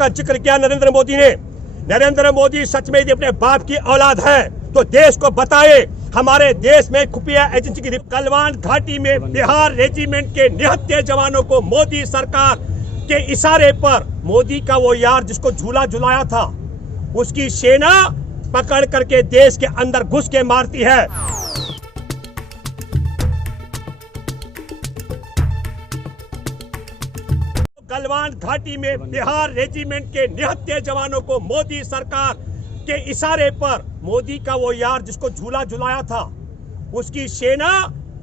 का जिक्र किया नरेंद्र मोदी ने। नरेंद्र मोदी सच में यदि अपने बाप की औलाद है तो देश को बताए हमारे देश में खुफिया एजेंसी की गलवान घाटी में बिहार रेजिमेंट के निहत्थे जवानों को मोदी सरकार के इशारे पर मोदी का वो यार जिसको झूला झुलाया था उसकी सेना पकड़ करके देश के अंदर घुस के मारती है। गलवान घाटी में बिहार रेजिमेंट के निहत्थे जवानों को मोदी सरकार के इशारे पर मोदी का वो यार जिसको झूला झुलाया था उसकी सेना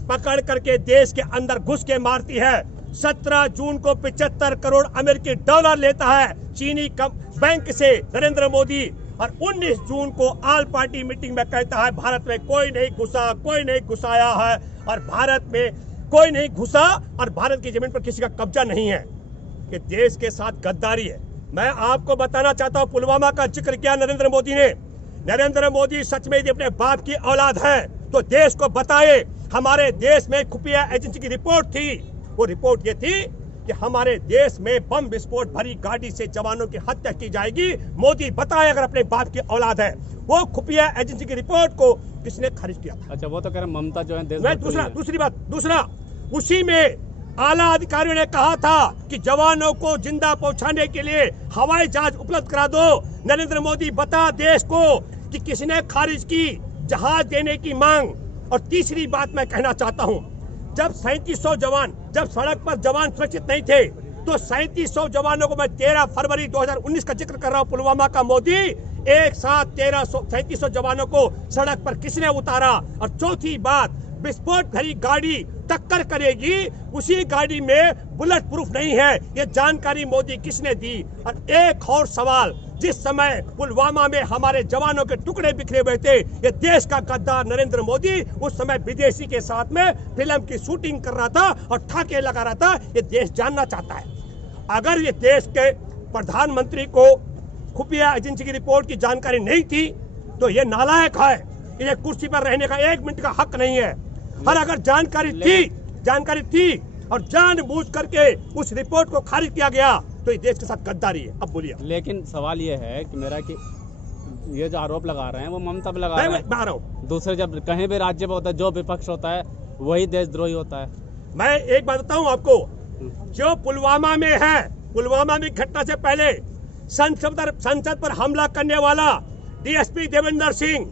पकड़ करके देश के अंदर घुस के मारती है। 17 जून को 75 करोड़ अमेरिकी डॉलर लेता है चीनी बैंक से नरेंद्र मोदी और 19 जून को ऑल पार्टी मीटिंग में कहता है भारत में कोई नहीं घुसा, कोई नहीं घुसाया है और भारत में कोई नहीं घुसा और भारत की जमीन पर किसी का कब्जा नहीं है। कि देश के साथ गद्दारी है। मैं आपको बताना चाहता हूं, पुलवामा का जिक्र किया नरेंद्र मोदी ने। नरेंद्र मोदी सच में यदि अपने बाप की औलाद है तो देश को बताए हमारे देश में खुफिया एजेंसी की रिपोर्ट थी। वो रिपोर्ट ये थी कि हमारे देश में बम विस्फोट भरी गाड़ी से जवानों की हत्या की जाएगी। मोदी बताए अगर अपने बाप की औलाद है। वो खुफिया एजेंसी की रिपोर्ट को किसने खारिज किया था? अच्छा, वो तो कह रहे ममता जो है देश। दूसरा उसी में आला अधिकारियों ने कहा था कि जवानों को जिंदा पहुंचाने के लिए हवाई जहाज उपलब्ध करा दो। नरेंद्र मोदी बता देश को कि किसने खारिज की जहाज देने की मांग। और तीसरी बात मैं कहना चाहता हूं, जब 3700 जवान जब सड़क पर जवान सुरक्षित नहीं थे तो 3700 जवानों को मैं 13 फरवरी 2019 का जिक्र कर रहा हूं पुलवामा का। मोदी एक साथ 3700 जवानों को सड़क पर किसने उतारा? और चौथी बात, विस्फोट भरी गाड़ी टक्कर करेगी, उसी गाड़ी में बुलेट प्रूफ नहीं है, ये जानकारी मोदी किसने दी? और एक और सवाल, जिस समय पुलवामा में हमारे जवानों के टुकड़े बिखरे हुए थे, ये देश का गद्दार नरेंद्र मोदी उस समय विदेशी के साथ में फिल्म की शूटिंग कर रहा था और ठाके लगा रहा था। ये देश जानना चाहता है। अगर ये देश के प्रधानमंत्री को खुफिया एजेंसी की रिपोर्ट की जानकारी नहीं थी तो ये नालायक है। इन्हें कुर्सी पर रहने का 1 मिनट का हक नहीं है। और अगर जानकारी थी और जानबूझ करके उस रिपोर्ट को खारिज किया गया तो ये देश के साथ गद्दारी है। अब बोलिए। लेकिन सवाल ये है कि मेरा कि ये जो आरोप लगा रहे हैं वो ममता पे लगा रहे हैं। मैं आ रहा हूं। दूसरे जब कहीं भी राज्य में होता है जो विपक्ष होता है वही देशद्रोही होता है। मैं एक बात बताऊं आपको, जो पुलवामा में है, पुलवामा में घटना से पहले संसद पर हमला करने वाला डीएसपी देवेंद्र सिंह,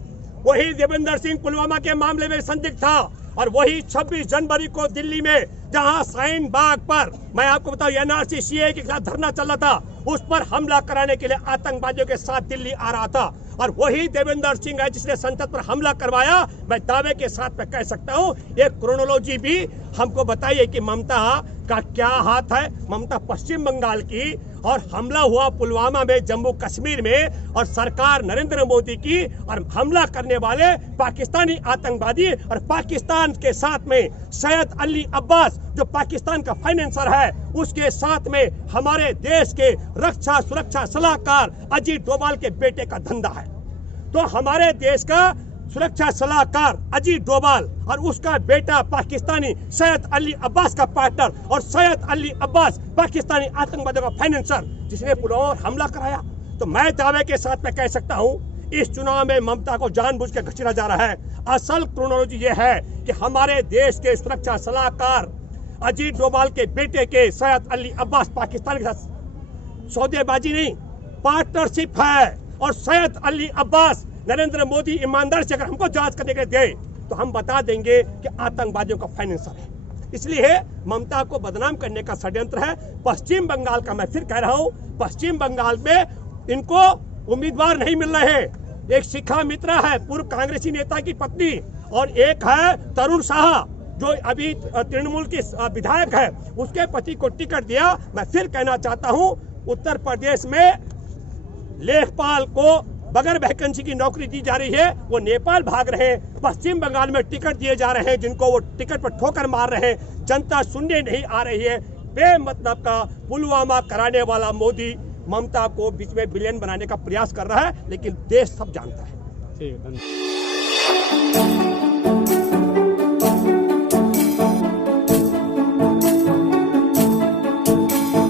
वही देवेंद्र सिंह पुलवामा के मामले में संदिग्ध था। और वही 26 जनवरी को दिल्ली में जहां शाहीन बाग पर मैं आपको बताऊं एनआरसी सीए के खिलाफ धरना चल रहा था, उस पर हमला कराने के लिए आतंकवादियों के साथ दिल्ली आ रहा था। और वही देवेंद्र सिंह है जिसने संसद पर हमला करवाया। मैं दावे के साथ मैं कह सकता हूं, ये क्रोनोलॉजी भी हमको बताइए कि ममता का क्या हाथ है। ममता पश्चिम बंगाल की और हमला हुआ पुलवामा में, जम्मू कश्मीर में, और सरकार नरेंद्र मोदी की और हमला करने वाले पाकिस्तानी आतंकवादी और पाकिस्तान के साथ में सैयद अली अब्बास जो पाकिस्तान का फाइनेंसर है, उसके साथ में हमारे देश के रक्षा सुरक्षा सलाहकार अजीत डोभाल के बेटे का धंधा है। तो हमारे देश का सुरक्षा सलाहकार अजीत डोभाल और उसका बेटा पाकिस्तानी सैयद अली अब्बास का पार्टनर, और सैयद अली अब्बास पाकिस्तानी आतंकवादियों का फाइनेंसर जिसने पुलवामा पर हमला कराया। तो मैं दावे के साथ मैं कह सकता हूं, इस चुनाव में ममता को जानबूझ के घसीटा जा रहा है। असल क्रोनोलॉजी ये है कि हमारे देश के सुरक्षा सलाहकार अजीत डोभाल के बेटे के सैयद अली अब्बास पाकिस्तान के साथ सौदेबाजी नहीं, पार्टनरशिप है। और सैयद अली अब्बास नरेंद्र मोदी ईमानदार से अगर हमको जांच करने के लिए दे तो हम बता देंगे कि आतंकवादियों का फाइनेंसर है। इसलिए ममता को बदनाम करने का षड्यंत्र है। पश्चिम बंगाल का मैं फिर कह रहा हूं, पश्चिम बंगाल में इनको उम्मीदवार नहीं मिल रहे हैं। एक शिखा मित्रा है, पूर्व कांग्रेसी नेता की पत्नी, और एक है तरुण शाह जो अभी तृणमूल की विधायक है, उसके पति को टिकट दिया। मैं फिर कहना चाहता हूं, उत्तर प्रदेश में लेखपाल को बगैर वैकेंसी की नौकरी दी जा रही है, वो नेपाल भाग रहे हैं। पश्चिम बंगाल में टिकट दिए जा रहे हैं जिनको वो टिकट पर ठोकर मार रहे हैं। जनता सुनने नहीं आ रही है। बेमतलब का पुलवामा कराने वाला मोदी ममता को बीच में विलेन बनाने का प्रयास कर रहा है, लेकिन देश सब जानता है। ठीक है, धन्यवाद।